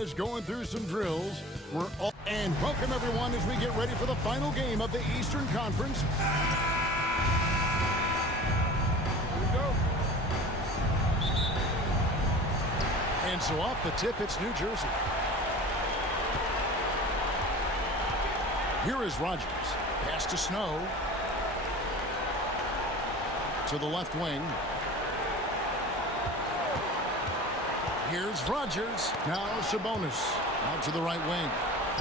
guys going through some drills. And welcome everyone as we get ready for the final game of the Eastern Conference. Here we go. And so off the tip, it's New Jersey. Here is Rogers. Pass to Snow. To the left wing. Here's Rogers. Now Sabonis. Out to the right wing.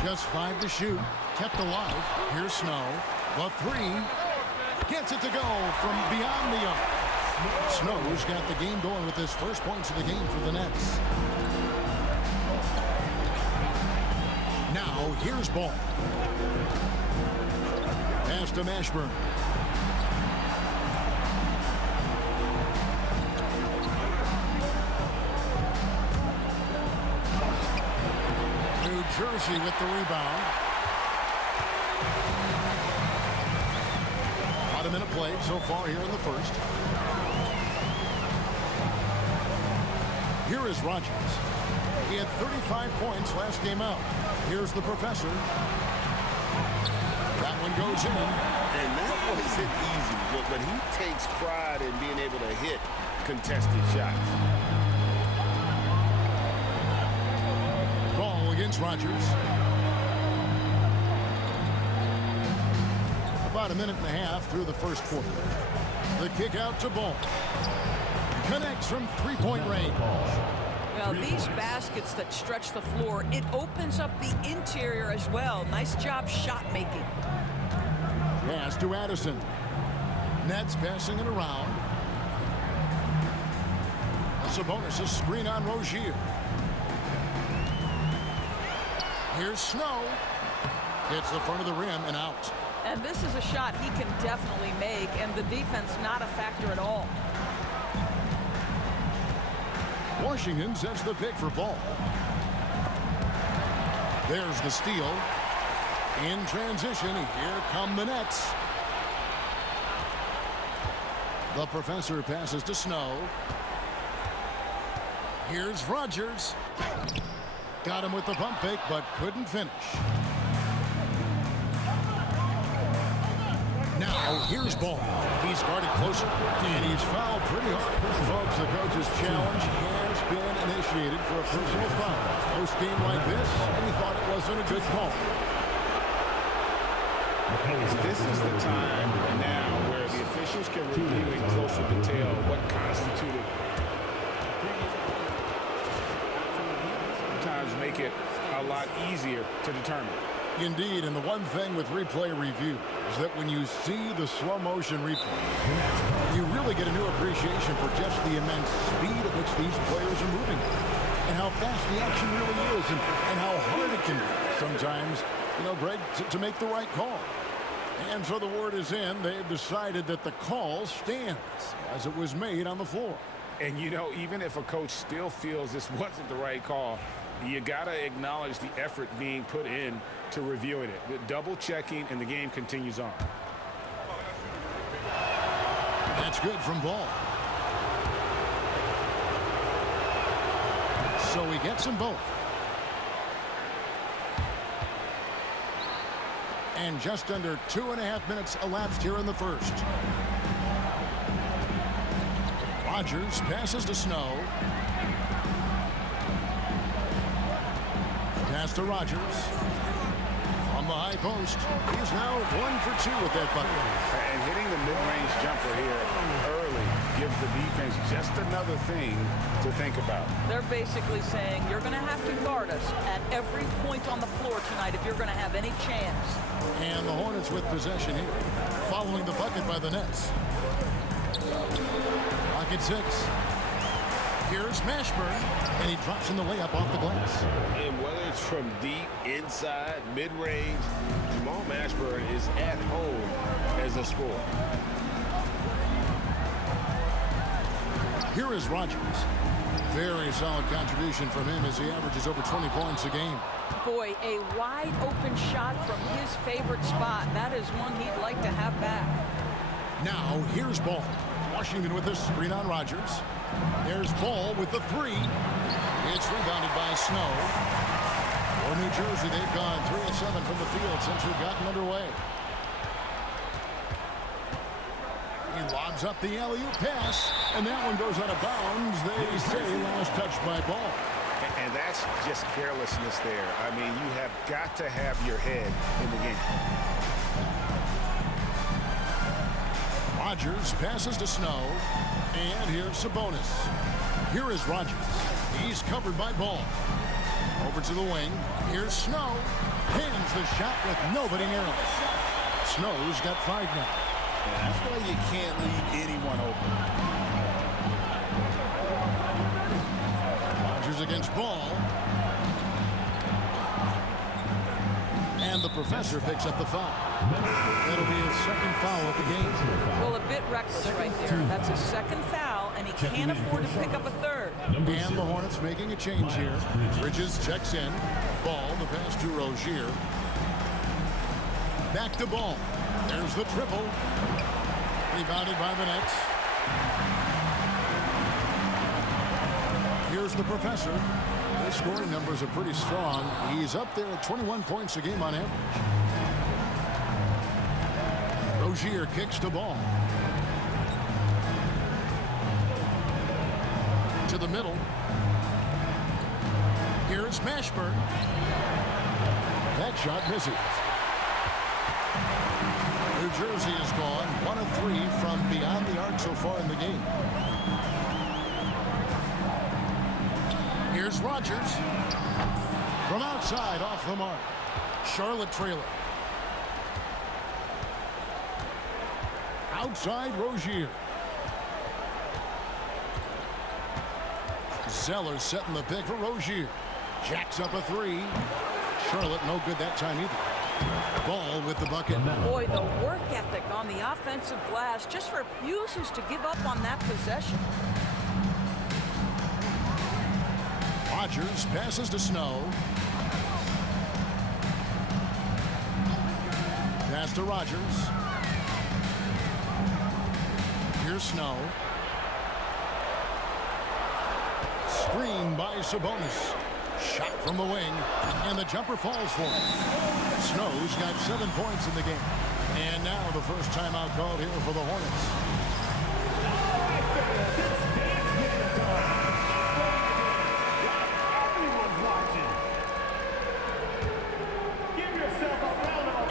Just 5 to shoot. Kept alive. Here's Snow. The 3. Gets it to go from beyond the arc. Snow's got the game going with his first points of the game for the Nets. Now here's Ball. Pass to Mashburn. New Jersey with the rebound. About a minute played so far here in the first. Here is Rogers. He had 35 points last game out. Here's the professor. That one goes in. And that wasn't easy, but he takes pride in being able to hit contested shots. Ball against Rogers. About a minute and a half through the first quarter. The kick out to Ball. Connects from three-point range. Well, these baskets that stretch the floor, it opens up the interior as well. Nice job shot making. Pass to Addison. Nets passing it around. Sabonis' screen on Rozier. Here's Snow. Hits the front of the rim and out. And this is a shot he can definitely make, and the defense not a factor at all. Washington sets the pick for Ball. There's the steal. In transition, here come the Nets. The professor passes to Snow. Here's Rogers. Got him with the pump fake, but couldn't finish. Now, here's Ball. He's guarded closer, and he's fouled pretty hard. Folks, the coach's challenge has been initiated for a personal foul. Post-game like this, and he thought it wasn't a good call. This is the time now where the officials can review in closer detail what constituted. Sometimes make it a lot easier to determine. Indeed, and the one thing with replay review is that when you see the slow motion replay, you really get a new appreciation for just the immense speed at which these players are moving and how fast the action really is and how hard it can be sometimes, you know, Greg, to make the right call. And so the word is in. They've decided that the call stands as it was made on the floor. And, you know, even if a coach still feels this wasn't the right call, you got to acknowledge the effort being put in to reviewing it. The double checking, and the game continues on. That's good from Ball. So he gets them both. And just under 2.5 minutes elapsed here in the first. Rogers passes to Snow. Pass to Rogers. From the high post. He's now 1 for 2 with that bucket. And hitting the mid-range jumper here early gives the defense just another thing to think about. They're basically saying you're going to have to guard us at every point on the floor tonight if you're going to have any chance. And the Hornets with possession here, following the bucket by the Nets. Pocket 6. Here's Mashburn, and he drops in the layup off the glass. And whether it's from deep, inside, mid-range, Jamal Mashburn is at home as a scorer. Here is Rogers. Very solid contribution from him as he averages over 20 points a game. Boy, a wide open shot from his favorite spot. That is one he'd like to have back. Now, here's Ball. Washington with a screen on Rogers. There's Ball with the 3. It's rebounded by Snow. For New Jersey, they've gone 3 of 7 from the field since we've gotten underway. He lobs up the alley-oop pass, and that one goes out of bounds. They say last touched by Ball. And that's just carelessness there. I mean, you have got to have your head in the game. Rogers passes to Snow, and here's Sabonis. Here is Rogers. He's covered by Ball. Over to the wing. Here's Snow. Hands the shot with nobody near him. Snow's got 5 now. Yeah, that's why you can't leave anyone open. Rogers against Ball. And the professor picks up the foul. That'll be his second foul of the game. Well, a bit reckless right there. That's his second foul, and he can't afford to pick up a third. And the Hornets making a change here. Bridges checks in. Ball, the pass to Rozier. Back to Ball. There's the triple. Rebounded by the Nets. Here's the professor. His scoring numbers are pretty strong. He's up there at 21 points a game on average. Rozier kicks to Ball. To the middle. Here's Mashburn. That shot misses. New Jersey has gone 1 of 3 from beyond the arc so far in the game. Here's Rogers. From outside, off the mark. Charlotte trailing. Outside, Rozier. Zeller setting the pick for Rozier. Jacks up a 3. Charlotte no good that time either. Ball with the bucket. Boy, the work ethic on the offensive glass just refuses to give up on that possession. Rogers passes to Snow. Pass to Rogers. Here's Snow. Screen by Sabonis. Shot from the wing, and the jumper falls for him. Snow's got 7 points in the game. And now the first timeout called here for the Hornets.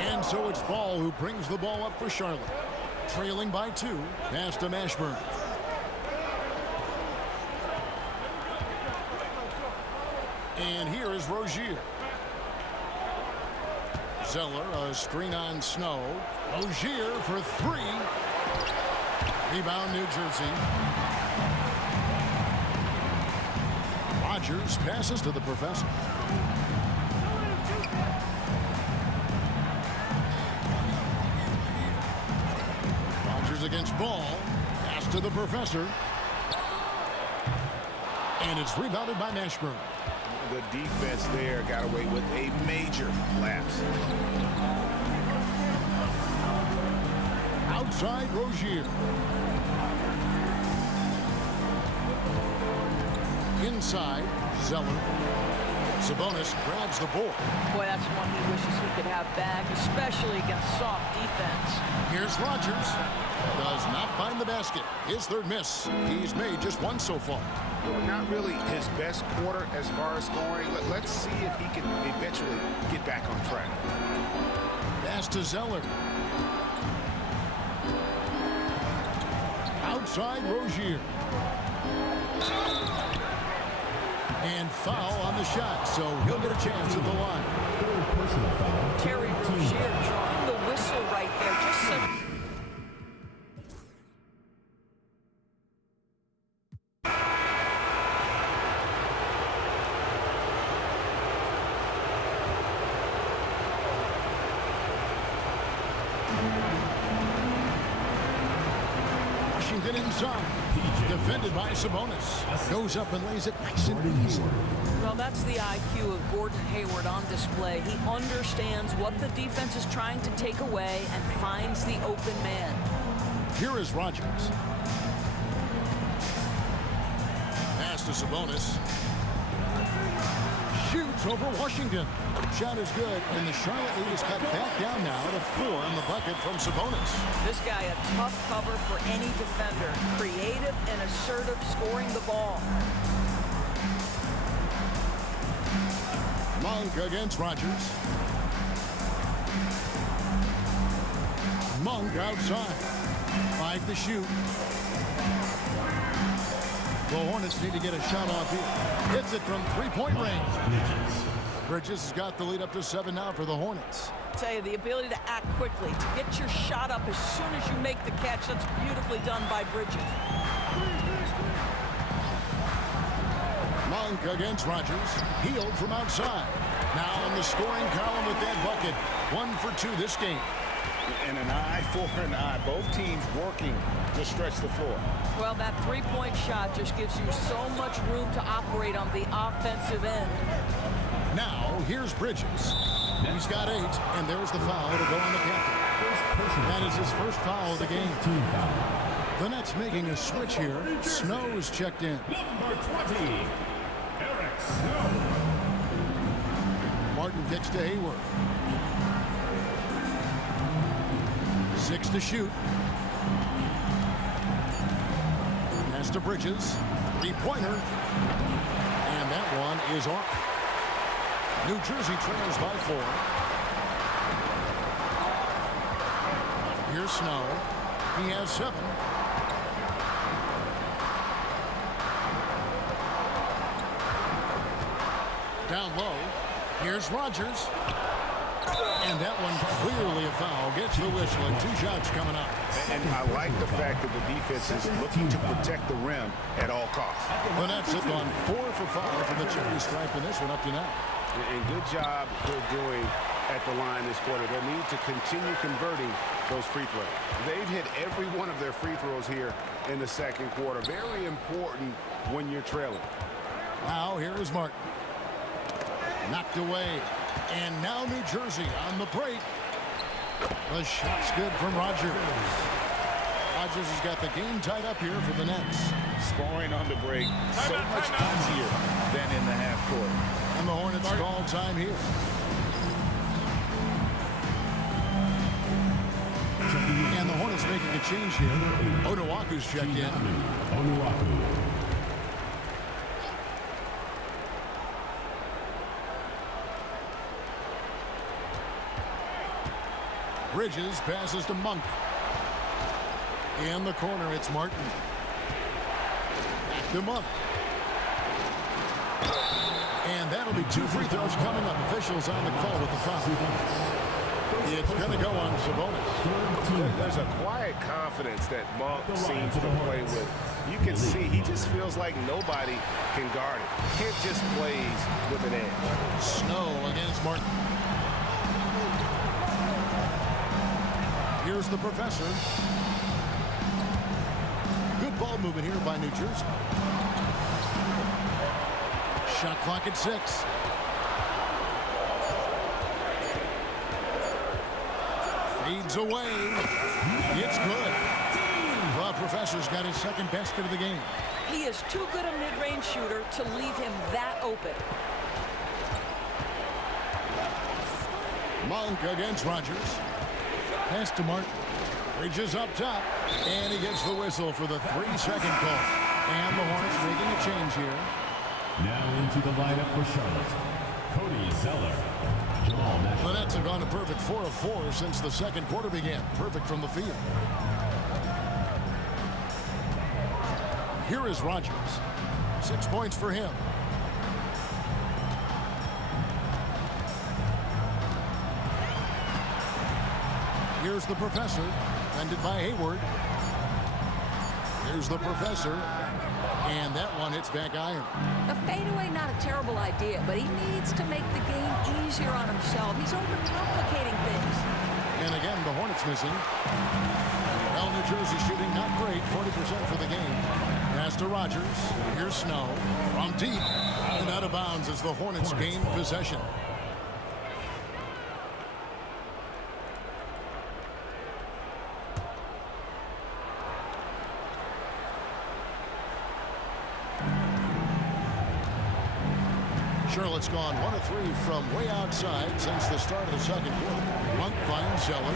And so it's Ball who brings the ball up for Charlotte. Trailing by 2. Pass to Mashburn. And here is Rozier. Zeller, a screen on Snow. Rozier for 3. Rebound, New Jersey. Rogers passes to the professor. Rogers against Ball. Pass to the professor. And it's rebounded by Mashburn. The defense there got away with a major lapse. Outside, Rozier. Inside, Zeller. Sabonis grabs the board. Boy, that's one he wishes he could have back, especially against soft defense. Here's Rogers. Does not find the basket. His third miss. He's made just 1 so far. Not really his best quarter as far as scoring. Let's see if he can eventually get back on track. Pass to Zeller. Outside, Rozier. And foul on the shot, so he'll get a chance at the line. Terry Rozier drawing the whistle right there. Just so Washington inside. Defended by Sabonis. Goes up and lays it nice and easy. Well, that's the IQ of Gordon Hayward on display. He understands what the defense is trying to take away and finds the open man. Here is Rogers. Pass to Sabonis. shoots over Washington. Shot is good, and the Charlotte lead is cut back down now to 4 in the bucket from Sabonis. This guy a tough cover for any defender. Creative and assertive scoring the ball. Monk against Rogers. Monk outside. 5 to shoot. The Hornets need to get a shot off here. Hits it from three-point range. Bridges has got the lead up to 7 now for the Hornets. I tell you, the ability to act quickly, to get your shot up as soon as you make the catch, that's beautifully done by Bridges. Monk against Rogers. Healed from outside. Now in the scoring column with that bucket. 1 for 2 this game. And an eye for an eye. Both teams working to stretch the floor. Well, that three-point shot just gives you so much room to operate on the offensive end. Now, here's Bridges. He's got 8, and there's the foul to go on the captain. That is his first foul of the game. The Nets making a switch here. Snow is checked in. Number 20, Eric Snow. Martin kicks to Hayward. 6 to shoot. Pass to Bridges. Three-pointer. And that one is off. New Jersey trails by 4. Here's Snow. He has 7. Down low. Here's Rogers. And that one clearly a foul. Gets the whistle and 2 shots coming up. And I like the fact that the defense is looking to protect the rim at all costs. The Nets have gone 4 for 5 from the charity stripe in this one up to now. And good job they're doing at the line this quarter. They need to continue converting those free throws. They've hit every one of their free throws here in the second quarter. Very important when you're trailing. Now here is Martin. Knocked away. And now New Jersey on the break. The shot's good from Rogers. Rogers has got the game tied up here for the Nets. Scoring on the break so much easier than in the half court. And the Hornets call time here. And the Hornets making a change here. Onuaku's checked in. Bridges passes to Monk. In the corner, it's Martin. Back to Monk. And that'll be 2 free throws coming up. Officials on the call with the foul. It's going to go on Sabonis. There's a quiet confidence that Monk seems to play with. You can see he just feels like nobody can guard it. Kid just plays with an edge. Snow against Martin. Here's the professor. Good ball movement here by New Jersey. Shot clock at 6. Feeds away. It's good. The professor's got his second basket of the game. He is too good a mid-range shooter to leave him that open. Monk against Rogers. Pass to Martin. Bridges up top. And he gets the whistle for the 3-second call. And the Hornets making a change here. Now into the lineup for Charlotte, Cody Zeller. The Nets have gone a perfect 4 of 4 since the second quarter began. Perfect from the field. Here is Rogers. 6 points for him. Here's the professor. Defended by Hayward. Here's the professor. And that one hits back iron. A fadeaway, not a terrible idea, but he needs to make the game easier on himself. He's overcomplicating things. And again, the Hornets missing. Well, New Jersey shooting not great, 40% for the game. Pass to Rogers. Here's Snow from deep. And out of bounds as the Hornets gain possession. Charlotte's gone 1 of 3 from way outside since the start of the second quarter. Monk finds Zeller.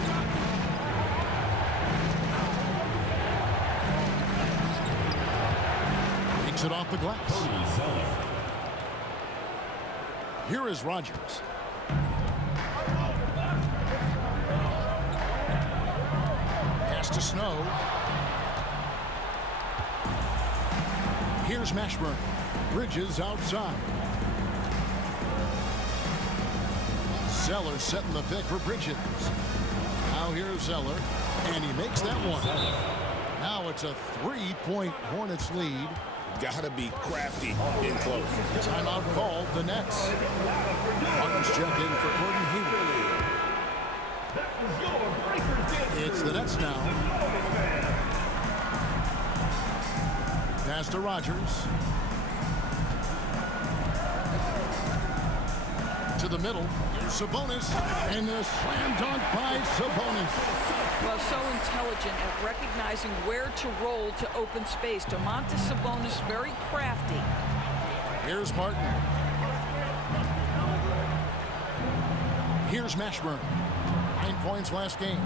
Takes it off the glass. Here is Rogers. Pass to Snow. Here's Mashburn. Bridges outside. Zeller setting the pick for Bridges. Now here's Zeller, and he makes that one. Now it's a 3-point Hornets lead. Got to be crafty in close. Timeout called, the Nets. Martin's check in for Gordon Hayward. It's the Nets now. Pass to Rogers. To the middle. Here's Sabonis. And the slam dunk by Sabonis. Well, so intelligent at recognizing where to roll to open space. Domantas Sabonis, very crafty. Here's Martin. Here's Mashburn. 9 points last game.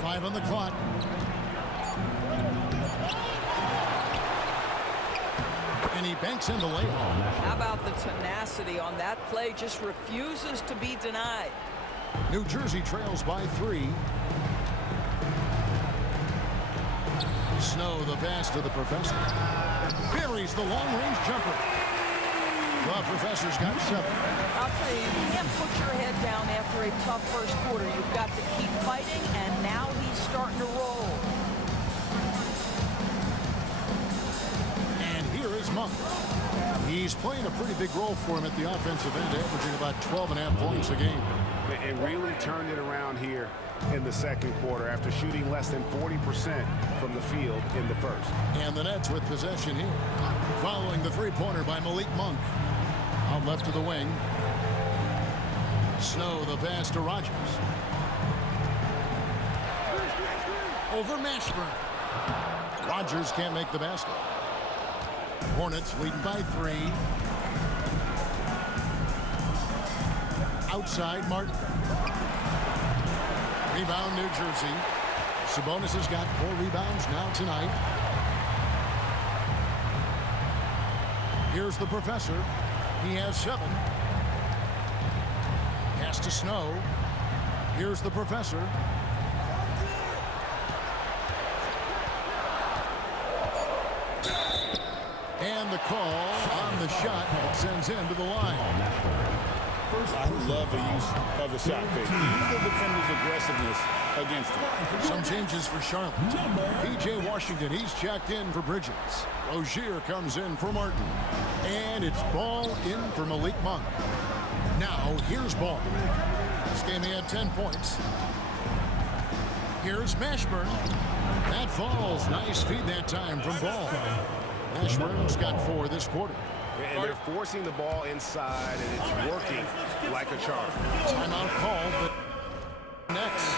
Five on the clock. And he banks in the layup. How about the tenacity on that play? Just refuses to be denied. New Jersey trails by 3. Snow, the pass to the professor. Buries the long-range jumper. The professor's got 7. I'll tell you, you can't put your head down after a tough first quarter. You've got to keep fighting, and now he's starting to roll. And here is Monk. He's playing a pretty big role for him at the offensive end, averaging about 12.5 points a game. It really turned it around here in the second quarter after shooting less than 40% from the field in the first. And the Nets with possession here. Following the three-pointer by Malik Monk. Out left to the wing. Snow, the pass to Rogers. Over Mashburn. Rogers can't make the basket. Hornets leading by 3. Outside, Martin. Rebound, New Jersey. Sabonis has got 4 rebounds now tonight. Here's the professor. He has 7. Pass to Snow. Here's the professor. And the call on the shot sends him to the line. I love the use of the shot fake. Use the defender's aggressiveness against him. Some changes for Charlotte. P.J. Washington, he's checked in for Bridges. Rozier comes in for Martin. And it's Ball in for Malik Monk. Now, here's Ball. This game he had 10 points. Here's Mashburn. That falls. Nice feed that time from Ball. Mashburn's got 4 this quarter. And they're forcing the ball inside, and it's working like a charm. Timeout called, but next.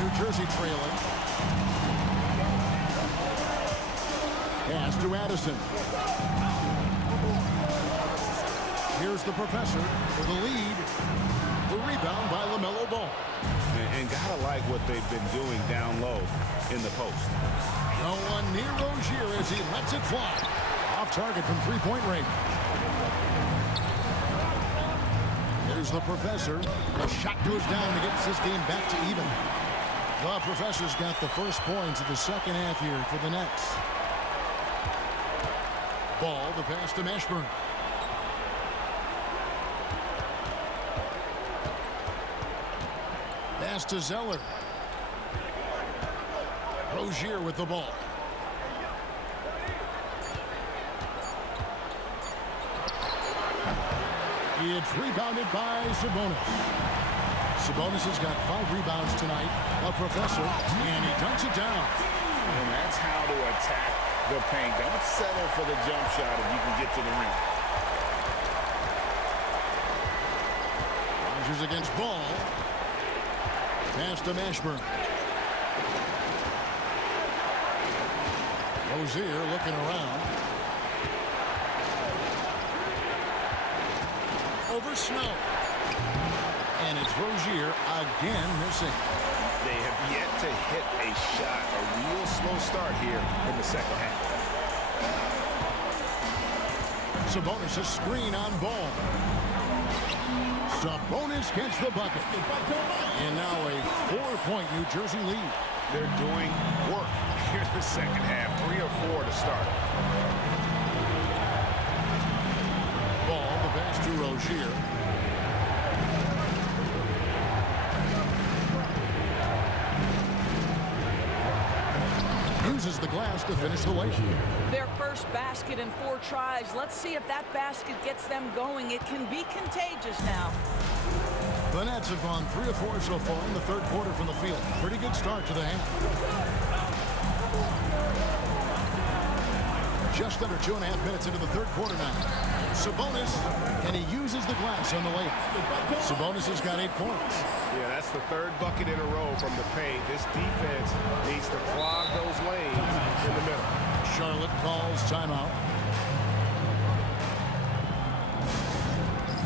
New Jersey trailing. Pass to Addison. Here's the professor for the lead. The rebound by LaMelo Ball. And gotta like what they've been doing down low in the post. No one near Rozier as he lets it fly. Off target from 3-point range. There's the professor. The shot goes down to get this game back to even. The professor's got the first points of the second half here for the Nets. Ball, the pass to Mashburn. Pass to Zeller. Rozier with the ball. It's rebounded by Sabonis. Sabonis has got 5 rebounds tonight. A professor, and he dunks it down. And that's how to attack the paint. Don't settle for the jump shot if you can get to the ring. Rodgers against Ball. Pass to Mashburn. Rozier looking around. Over Snow. And it's Rozier again missing. They have yet to hit a shot. A real slow start here in the second half. Sabonis a screen on Ball. Sabonis gets the bucket. And now a 4-point New Jersey lead. They're doing work here in the second half. 3 or 4 to start. Ball, the pass to Rozier. Uses the glass to finish the lay. Their first basket in 4 tries. Let's see if that basket gets them going. It can be contagious now. The Nets have gone 3 of 4 so far in the third quarter from the field. Pretty good start to the half. Just under 2.5 minutes into the third quarter now. Sabonis, and he uses the glass on the layup. Sabonis has got 8 points. Yeah, that's the 3rd bucket in a row from the paint. This defense needs to clog those lanes in the middle. Charlotte calls timeout.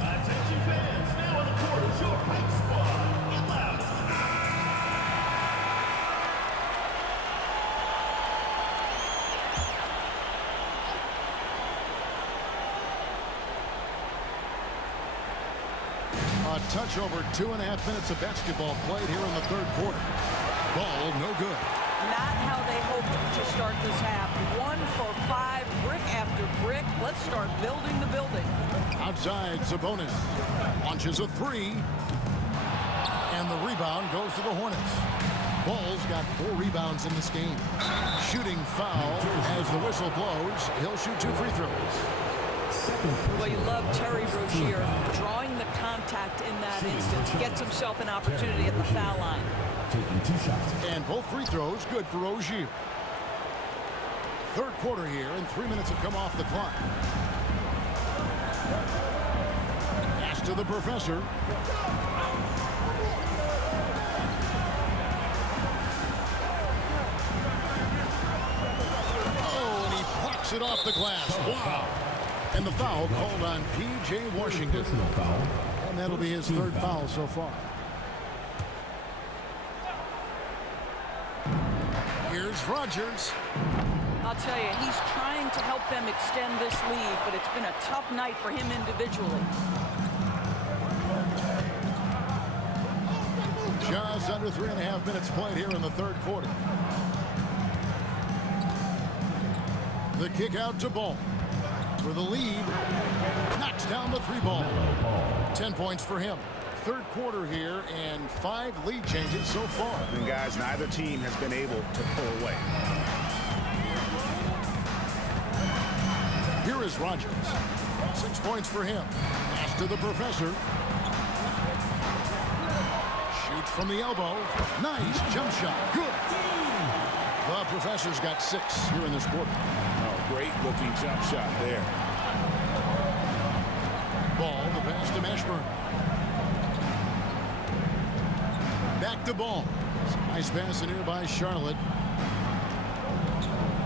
Attention fans, now in the court is your hype squad. Get loud. A touch over 2.5 minutes of basketball played here in the third quarter. Ball no good. Not how they hoped to start this half. 1 for 5, brick after brick. Let's start building the building. Outside, Sabonis launches a 3. And the rebound goes to the Hornets. Ball's got 4 rebounds in this game. Shooting foul as the whistle blows. He'll shoot 2 free throws. Well, you love Terry Rozier drawing the contact in that instance. Gets himself an opportunity at the foul line. Taking 2 shots. And both free throws good for Rozier. Third quarter here, and 3 minutes have come off the clock. Pass to the professor. Oh, and he plucks it off the glass. Wow. And the foul called on P.J. Washington. And that'll be his 3rd foul so far. Here's Rodgers. I'll tell you, he's trying to help them extend this lead, but it's been a tough night for him individually. Just under 3.5 minutes played here in the third quarter. The kick out to Ball. For the lead, knocks down the 3 ball. 10 points for him. Third quarter here, and 5 lead changes so far. And guys, neither team has been able to pull away. Here is Rodgers. 6 points for him. Pass to the professor. Shoots from the elbow. Nice jump shot. Good. The professor's got 6 here in this quarter. Oh, great looking jump shot there. Ball, the pass to Mashburn. Back to Ball. Nice pass in here by Charlotte.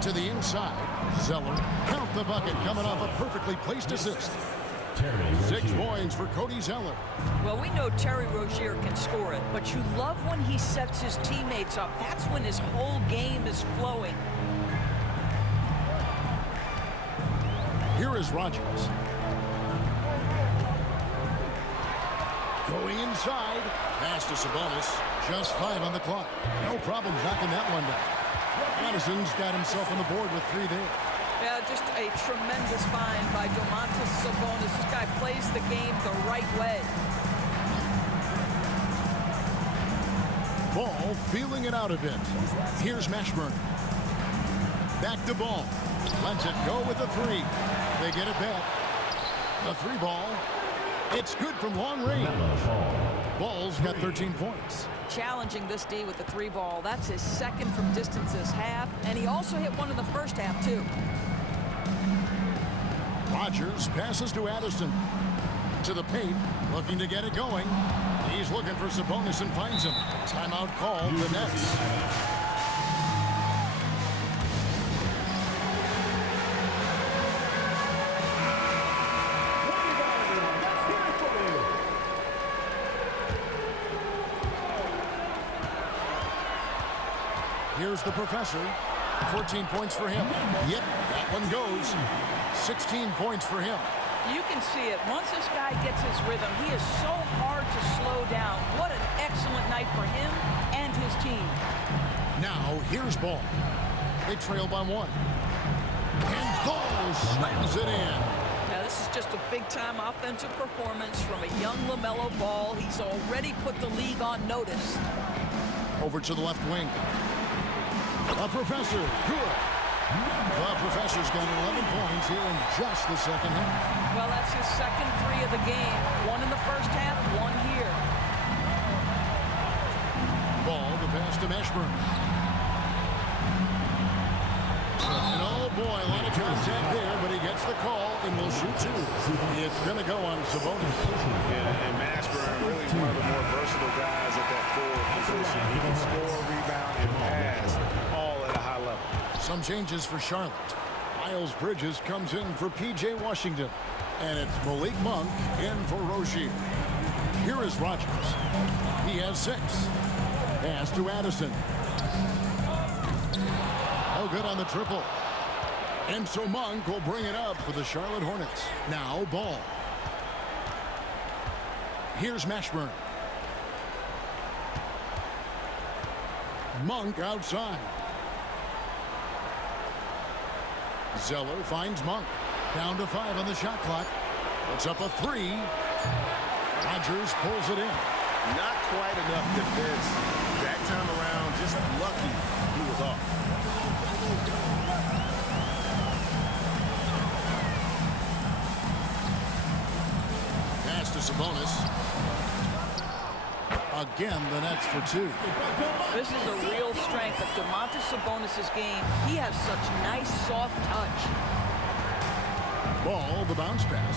To the inside. Zeller. Count the bucket coming off a perfectly placed assist. 6 points for Cody Zeller. Well, we know Terry Rozier can score it, but you love when he sets his teammates up. That's when his whole game is flowing. Here is Rodgers. Going inside. Pass to Sabonis. Just 5 on the clock. No problem knocking that one down. Addison's got himself on the board with 3 there. Yeah, just a tremendous find by Domantas Sabonis. This guy plays the game the right way. Ball feeling it out a bit. Here's Mashburn. Back to Ball. Lets it go with a 3. They get it back. The 3 ball. It's good from long range. Ball's got 13 points. Challenging this D with the 3-ball. That's his second from distance this half, and he also hit one in the first half, too. Rogers passes to Addison. To the paint, looking to get it going. He's looking for Sabonis and finds him. Timeout called, the Nets. Here's the professor. 14 points for him. Yep, that one goes. 16 points for him. You can see it. Once this guy gets his rhythm, he is so hard to slow down. What an excellent night for him and his team. Now, here's Ball. They trail by 1. And Ball slams it in. Now, this is just a big-time offensive performance from a young LaMelo Ball. He's already put the league on notice. Over to the left wing. The professor, good. The professor's got 11 points here in just the second half. Well, that's his second 3 of the game. 1 in the first half, 1 here. Ball to pass to Mashburn. And oh boy, a lot of contact there, but he gets the call and will shoot 2. It's going to go on Sabonis. And Mashburn really one of the more versatile guys at that forward position. He can score, rebound, and pass all at a high level. Some changes for Charlotte. Miles Bridges comes in for P.J. Washington. And it's Malik Monk in for Rozier. Here is Rogers. He has 6. Pass to Addison. Oh, good on the triple. And so Monk will bring it up for the Charlotte Hornets. Now Ball. Here's Mashburn. Monk outside. Zeller finds Monk. Down to 5 on the shot clock. It's up a 3. Rogers pulls it in. Not quite enough defense that time around. Just lucky he was off. Pass to Sabonis. Again, the Nets for 2. This is a real strength of Domantas Sabonis' game. He has such nice, soft touch. Ball, the bounce pass.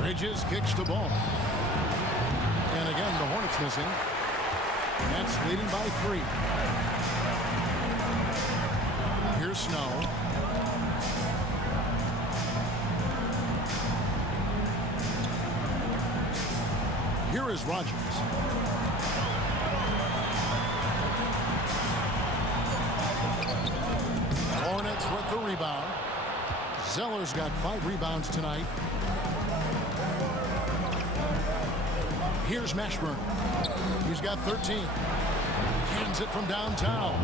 Bridges kicks the ball. And again, the Hornets missing. Nets leading by 3. Here's Snow. Here is Rogers. Hornets with the rebound. Zeller's got 5 rebounds tonight. Here's Mashburn. He's got 13. Cans it from downtown.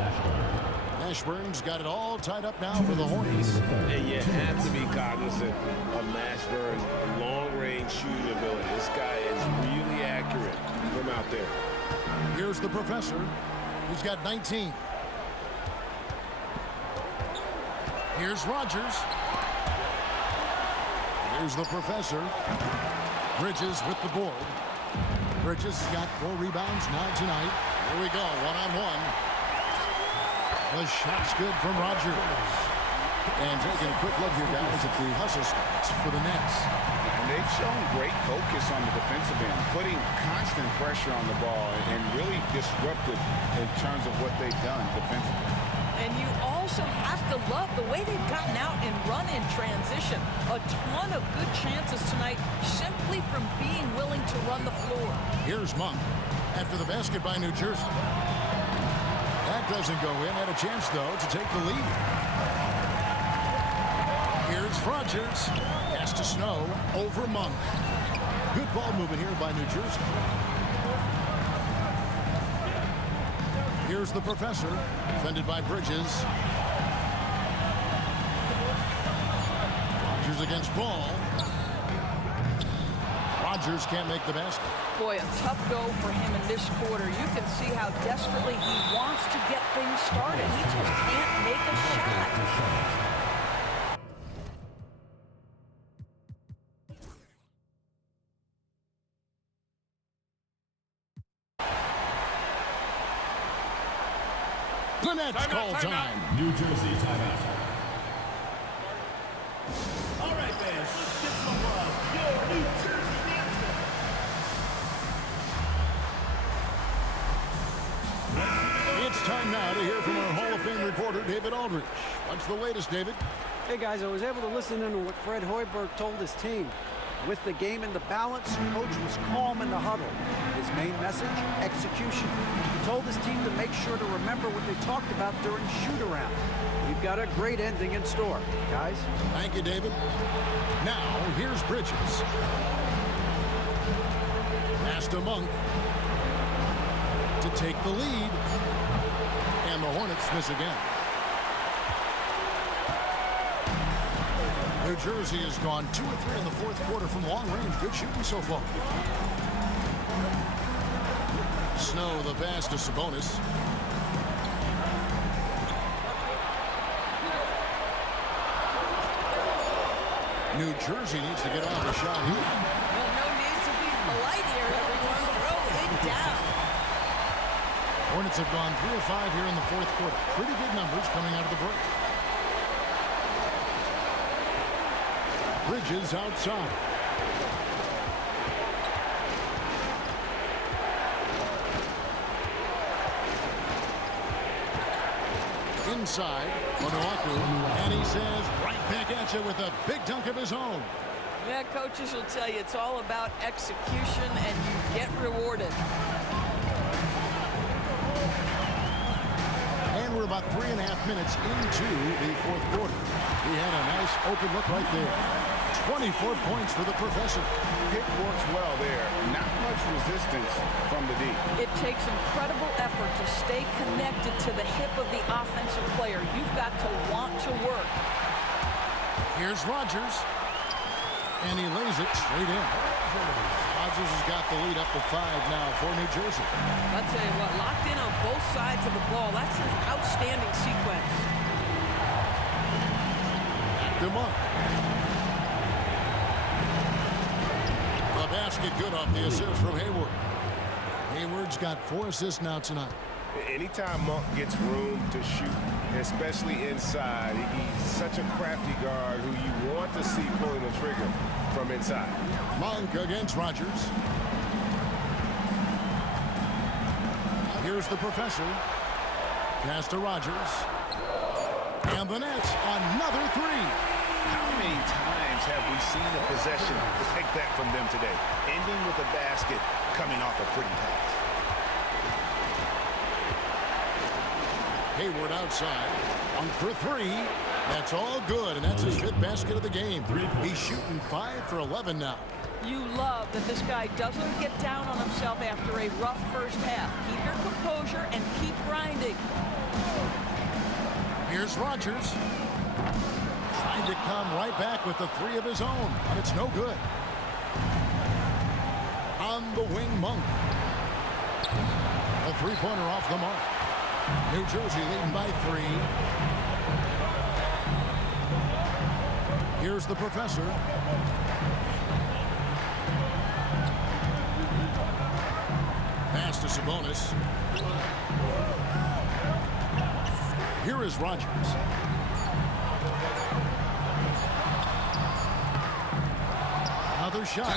Mashburn's got it all tied up now for the Hornets. And you have to be cognizant of Mashburn's long-range shooting ability. This guy is really accurate from out there. Here's the professor. He's got 19. Here's Rogers. Here's the professor. Bridges with the board. Bridges has got 4 rebounds now tonight. Here we go, one-on-one. The shot's good from Rogers. And taking a quick look here, guys, at the hustle stats for the Nets. And they've shown great focus on the defensive end, putting constant pressure on the ball and really disruptive in terms of what they've done defensively. And you also have to love the way they've gotten out and run in transition. A ton of good chances tonight simply from being willing to run the floor. Here's Monk after the basket by New Jersey. That doesn't go in. Had a chance, though, to take the lead. Here's Rogers. Pass to Snow over Monk. Good ball movement here by New Jersey. Here's the professor, defended by Bridges. Rogers against Ball. Rogers can't make the basket. Boy, a tough go for him in this quarter. You can see how desperately he wants to get things started. He just can't make a shot. The Nets call time. New Jersey timeout. All right, fans, let's get some love. Your New Jersey answer. It's time now to hear from our Hall of Fame reporter, David Aldridge. What's the latest, David? Hey guys, I was able to listen in to what Fred Hoiberg told his team. With the game in the balance, coach was calm in the huddle. His main message, execution. He told his team to make sure to remember what they talked about during shoot-around. We've got a great ending in store, guys. Thank you, David. Now, here's Bridges. Pass to Monk to take the lead. And the Hornets miss again. New Jersey has gone 2 of 3 in the fourth quarter from long range. Good shooting so far. Snow the pass to Sabonis. New Jersey needs to get off a shot here. Well, no need to be polite here, everyone. Throw it down. Hornets have gone 3 of 5 here in the fourth quarter. Pretty good numbers coming out of the break. Bridges outside. Inside, Onuaku, and he says, right back at you with a big dunk of his own. Yeah, coaches will tell you it's all about execution, and you get rewarded. And we're about 3.5 minutes into the fourth quarter. We had a nice open look right there. 24 points for the professor. Pick works well there. Not much resistance from the D. It takes incredible effort to stay connected to the hip of the offensive player. You've got to want to work. Here's Rogers. And he lays it straight in. Rogers has got the lead up to 5 now for New Jersey. I'll tell you what, locked in on both sides of the ball. That's an outstanding sequence. Back to Monk. The basket good off the assist from Hayward. Hayward's got 4 assists now tonight. Anytime Monk gets room to shoot, especially inside, he's such a crafty guard who you want to see pulling the trigger from inside. Monk against Rogers. Here's the professor. Pass to Rogers. And the Nets, another 3. How many times have we seen a possession like that from them today, ending with a basket coming off a pretty pass? Hayward outside. On for 3. That's all good, and that's his 5th basket of the game. He's shooting 5 for 11 now. You love that this guy doesn't get down on himself after a rough first half. Keep your composure and keep grinding. Here's Rogers. Trying to come right back with the 3 of his own, but it's no good. On the wing, Monk. A 3-pointer off the mark. New Jersey leading by 3. Here's the professor. Pass to Sabonis. Here is Rogers. Another shot.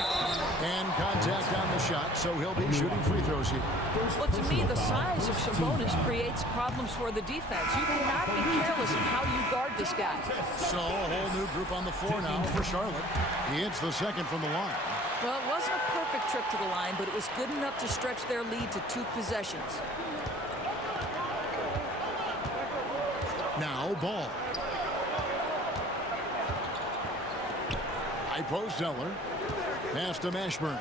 And contact on the shot, so he'll be shooting free throws here. Well, to me, the size of Sabonis creates problems for the defense. You cannot be careless in how you guard this guy. So a whole new group on the floor now for Charlotte. He hits the second from the line. Well, it wasn't a perfect trip to the line, but it was good enough to stretch their lead to 2 possessions. Now Ball. High post Zeller. Pass to Mashburn.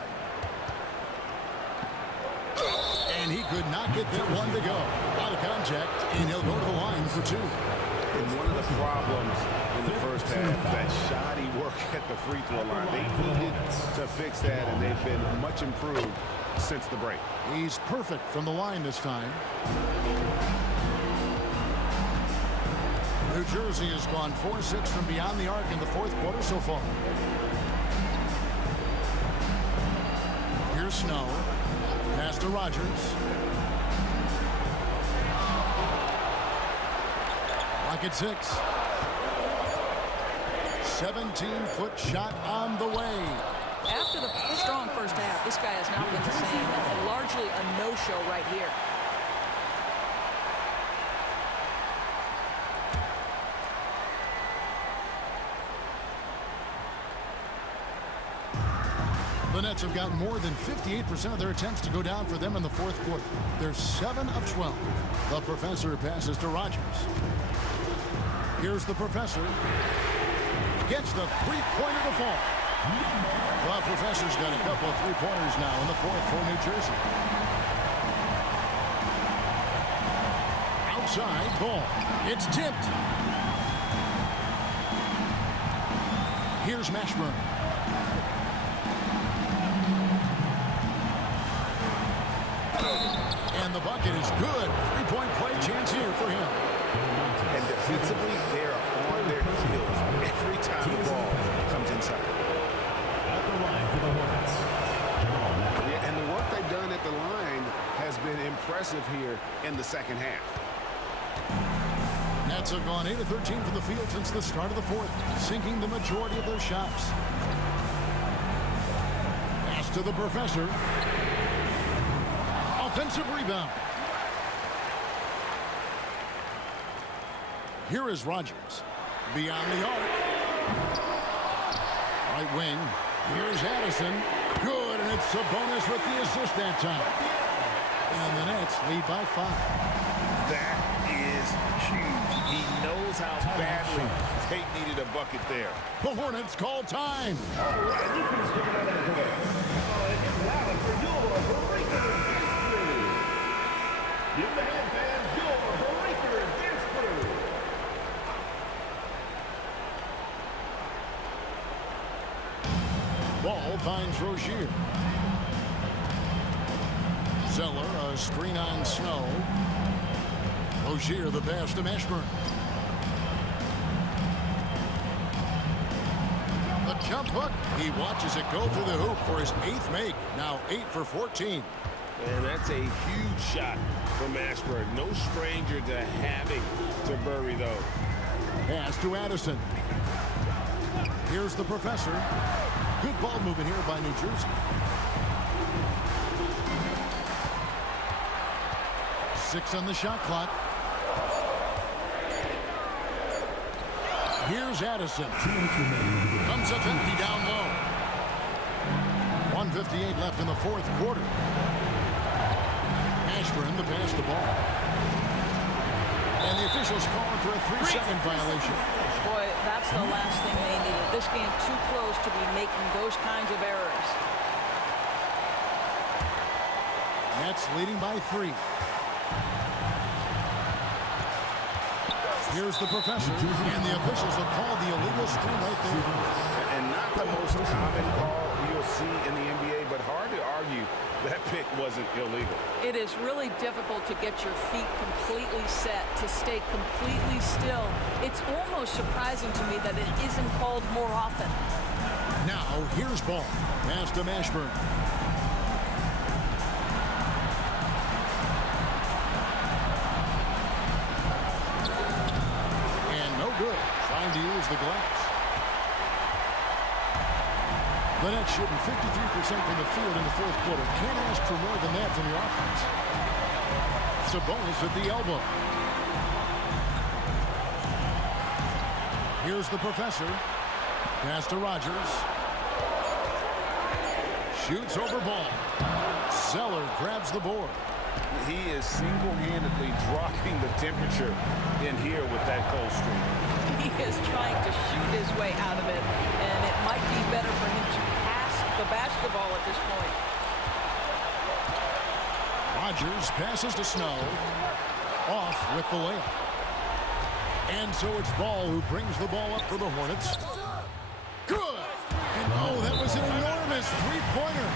And he could not get that one to go. Out of contact, and he'll go to the line for 2. And one of the problems in the first half, that shoddy work at the free throw line. They needed to fix that, and they've been much improved since the break. He's perfect from the line this time. New Jersey has gone 4-6 from beyond the arc in the fourth quarter so far. Here's Snow. Pass to Rogers. at 6. 17-foot shot on the way. After the strong first half, this guy has not been the same. Largely a no-show right here. The Nets have gotten more than 58% of their attempts to go down for them in the fourth quarter. They're 7 of 12. The professor passes to Rogers. Here's the professor. Gets the three-pointer to fall. The professor's got a couple of three-pointers now in the fourth for New Jersey. Outside ball. It's tipped. Here's Mashburn. And the bucket is good. Three-point play chance here for him. And defensively, they're on their heels every time the ball comes inside. At the line for the Hornets. Yeah, and the work they've done at the line has been impressive here in the second half. Nets have gone 8 of 13 from the field since the start of the fourth, sinking the majority of their shots. Pass to the professor. Offensive rebound. Here is Rogers. Beyond the arc. Right wing. Here's Addison. Good, and it's Sabonis with the assist that time. And the Nets lead by 5. That is huge. He knows how badly they needed a bucket there. The Hornets call time. All right, you can stick it out of the it's loud for your Breakers Dance Crew. Give the hand fans your Breakers Dance Crew. Ball finds Rozier. Zeller, a screen on Snow. Rozier, the pass to Mashburn. The jump hook. He watches it go through the hoop for his 8th make. Now 8 for 14. And that's a huge shot from Mashburn. No stranger to having to bury those. Pass to Addison. Here's the professor. Good ball movement here by New Jersey. 6 on the shot clock. Here's Addison. Comes up empty down low. 1:58 left in the fourth quarter. Mashburn to pass the ball. And the officials calling for a 3-second violation. Boy, that's the last thing they needed. This game too close to be making those kinds of errors. Nets leading by 3. Here's the professor, and the officials will call the illegal screen right there. And not the most common call you'll see in the NBA, but hard to argue that pick wasn't illegal. It is really difficult to get your feet completely set, to stay completely still. It's almost surprising to me that it isn't called more often. Now, here's ball. Pass to Mashburn. And no good. Trying to use the glass. The Nets shooting 53% from the field in the fourth quarter. Can't ask for more than that from the offense. Sabonis at the elbow. Here's the professor. Pass to Rogers. Shoots over ball. Zeller grabs the board. He is single-handedly dropping the temperature in here with that cold streak. He is trying to shoot his way out of it, and it might be better for him to pass the basketball at this point. Rogers passes to Snow. Off with the layup. And so it's Ball who brings the ball up for the Hornets. Good! And oh, that was an enormous three-pointer.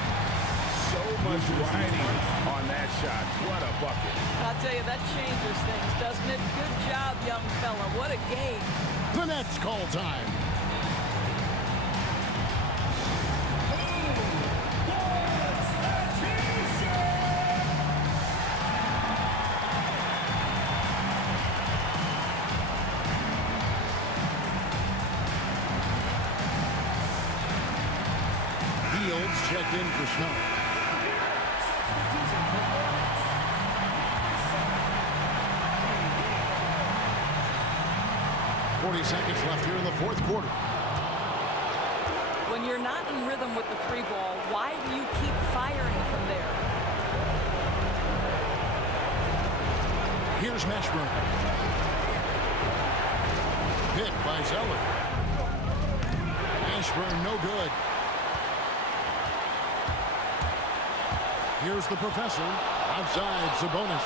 So much riding on that shot. What a bucket. I'll tell you, that changes things, doesn't it? Good job, young fella. What a game. The Nets call time. checked in for Snow. .40 seconds left here in the fourth quarter. When you're not in rhythm with the three ball, why do you keep firing from there? Here's Mashburn. Hit by Zeller. Mashburn no good. Here's the professor. Outside, Sabonis.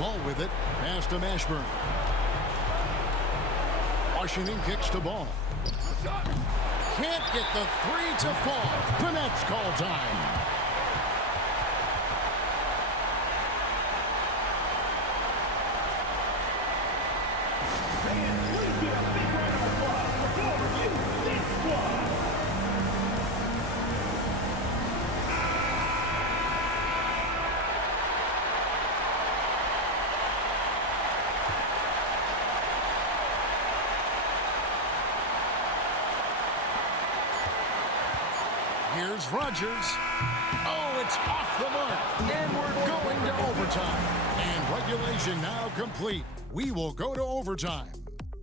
Ball with it. Pass to Mashburn. Washington kicks to Ball. Can't get the three to fall. The Nets call time. Here's Rogers. Oh, it's off the mark. And we're going to overtime. And regulation now complete. We will go to overtime.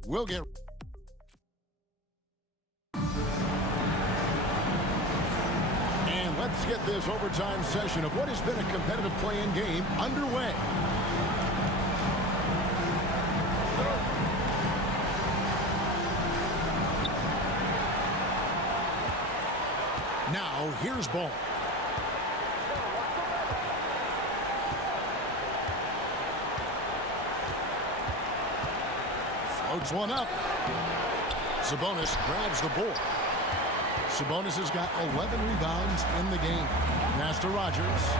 We'll get... And let's get this overtime session of what has been a competitive play-in game underway. Now, here's Ball. Floats one up. Sabonis grabs the board. Sabonis has got 11 rebounds in the game. Pass to Rogers.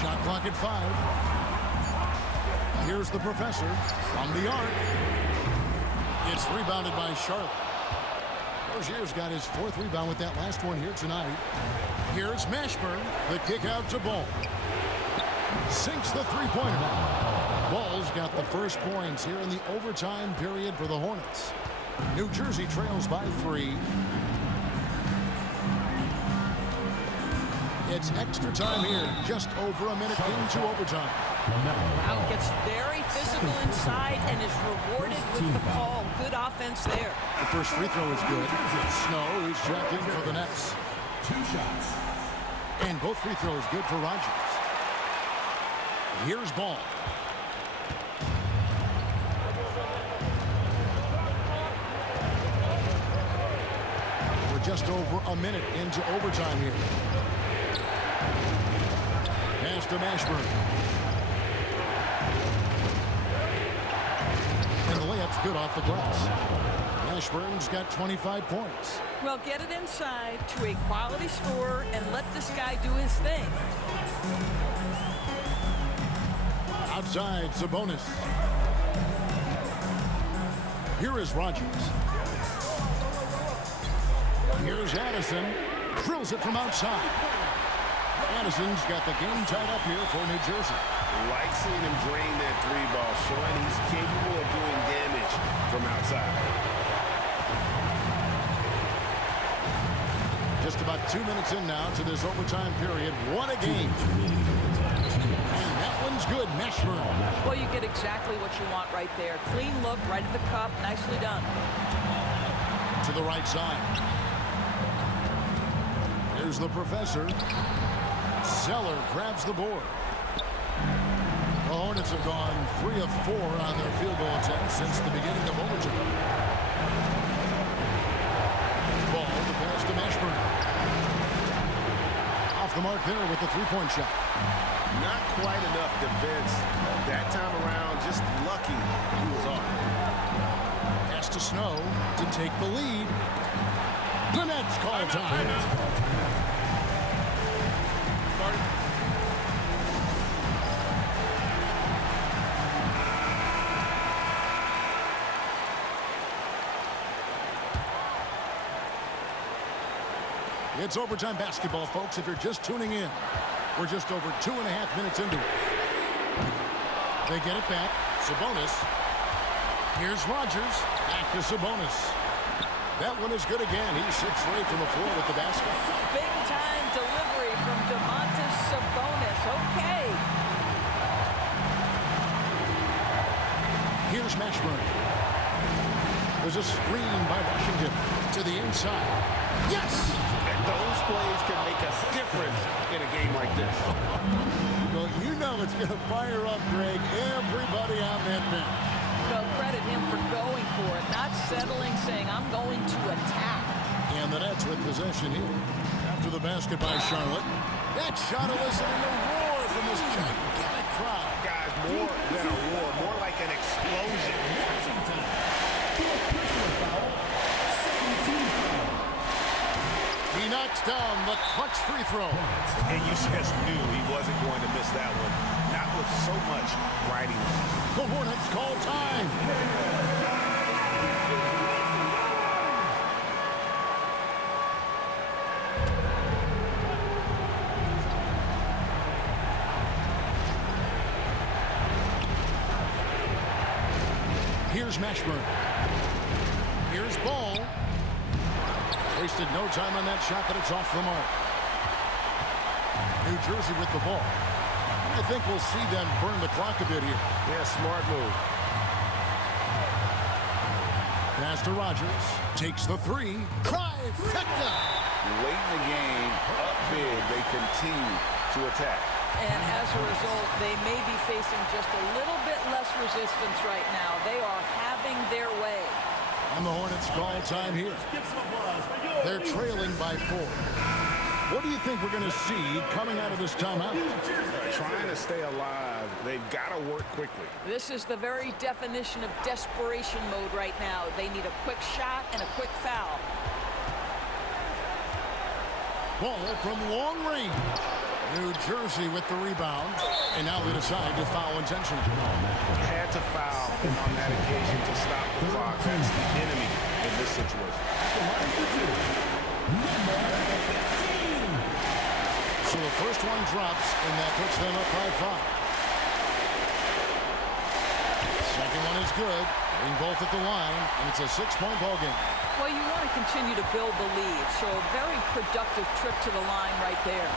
Shot clock at 5. Here's the professor from the arc. It's rebounded by Charlotte. Rozier's got his 4th rebound with that last one here tonight. Here's Mashburn. The kick out to Ball. Sinks the three-pointer. Ball's got the first points here in the overtime period for the Hornets. New Jersey trails by 3. It's extra time here, just over a minute into overtime. Brown gets very physical inside and is rewarded with the call. Good offense there. The first free throw is good. Snow is checked in for the Nets. 2 shots. And both free throws good for Rogers. Here's Ball. We're just over a minute into overtime here. Pass to Mashburn. And the layup's good off the glass. Mashburn's got 25 points. Well, get it inside to a quality scorer and let this guy do his thing. Outside, Sabonis. Here is Rogers. Here's Addison. Drills it from outside. Addison's got the game tied up here for New Jersey. Like seeing him drain that 3-ball, showing he's capable of doing damage from outside. Just about 2 minutes in now to this overtime period. What a game. And that one's good. Mashburn. Well, you get exactly what you want right there. Clean look, right at the cup. Nicely done. To the right side. Here's the professor. Zeller grabs the board. The Hornets have gone 3 of 4 on their field goal attempts since the beginning of overtime. Ball to pass to Mashburn. Off the mark there with the three-point shot. Not quite enough defense that time around. Just lucky he was off. Pass to Snow to take the lead. The Nets call time. It's overtime basketball, folks, if you're just tuning in. We're just over 2.5 minutes into it. They get it back. Sabonis. Here's Rogers. Back to Sabonis. That one is good again. He's 6 for 8 from the floor with the basket. Big-time delivery from Domantas Sabonis. Okay. Here's Mashburn. There's a screen by Washington to the inside. Yes! And those plays can make a difference in a game like this. Well, you know it's going to fire up, Greg. Everybody on that bench. Well, credit him for going for it, not settling, saying, I'm going to attack. And the Nets with possession here. After the basket by Charlotte. That shot eliciting a roar from this gigantic crowd. Guys, more than a roar, more like an explosion. He knocks down the clutch free throw. And you just knew he wasn't going to miss that one. Not with so much riding. The Hornets call time. Here's Mashburn. Here's Ball. Wasted no time on that shot, but it's off the mark. New Jersey with the ball. I think we'll see them burn the clock a bit here. Yeah, smart move. Pass to Rogers. Takes the three. Trifecta! Late in the game, up big, they continue to attack. And as a result, they may be facing just a little bit less resistance right now. They are having their way. And the Hornets call time here. They're trailing by 4. What do you think we're going to see coming out of this timeout? Trying to stay alive. They've got to work quickly. This is the very definition of desperation mode right now. They need a quick shot and a quick foul. Ball from long range. New Jersey with the rebound. And now they decide to foul intentionally. Had to foul on that occasion to stop the clock. That's the enemy in this situation. So the first one drops, and that puts them up by 5. Second one is good. Getting both at the line, and it's a 6-point ball game. Well, you want to continue to build the lead, so a very productive trip to the line right there.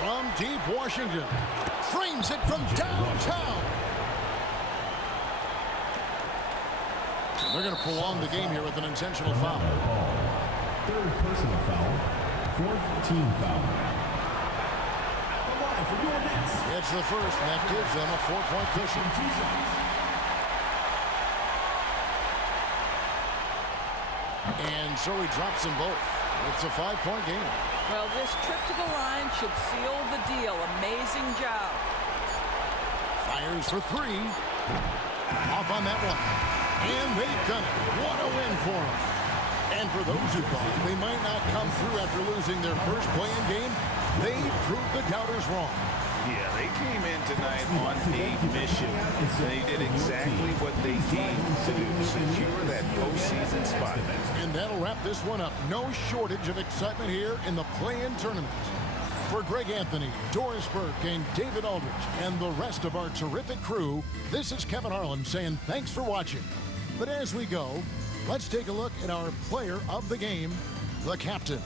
From deep Washington. Frames it from downtown. And they're going to prolong the game here with an intentional foul. Third personal foul. Fourth team foul. It's the first, and that gives them a 4-point cushion. And so he drops them both. It's a 5-point game. Well, this trip to the line should seal the deal. Amazing job. Fires for 3. Off on that one. And they've done it. What a win for them. And for those who thought they might not come through after losing their first play-in game, they proved the doubters wrong. Yeah, they came in tonight on a mission. They did exactly what they came to do, secure that postseason spot. And that'll wrap this one up. No shortage of excitement here in the play-in tournament. For Greg Anthony, Doris Burke, and David Aldridge, and the rest of our terrific crew, this is Kevin Harlan saying thanks for watching. But as we go, let's take a look at our player of the game, the captain.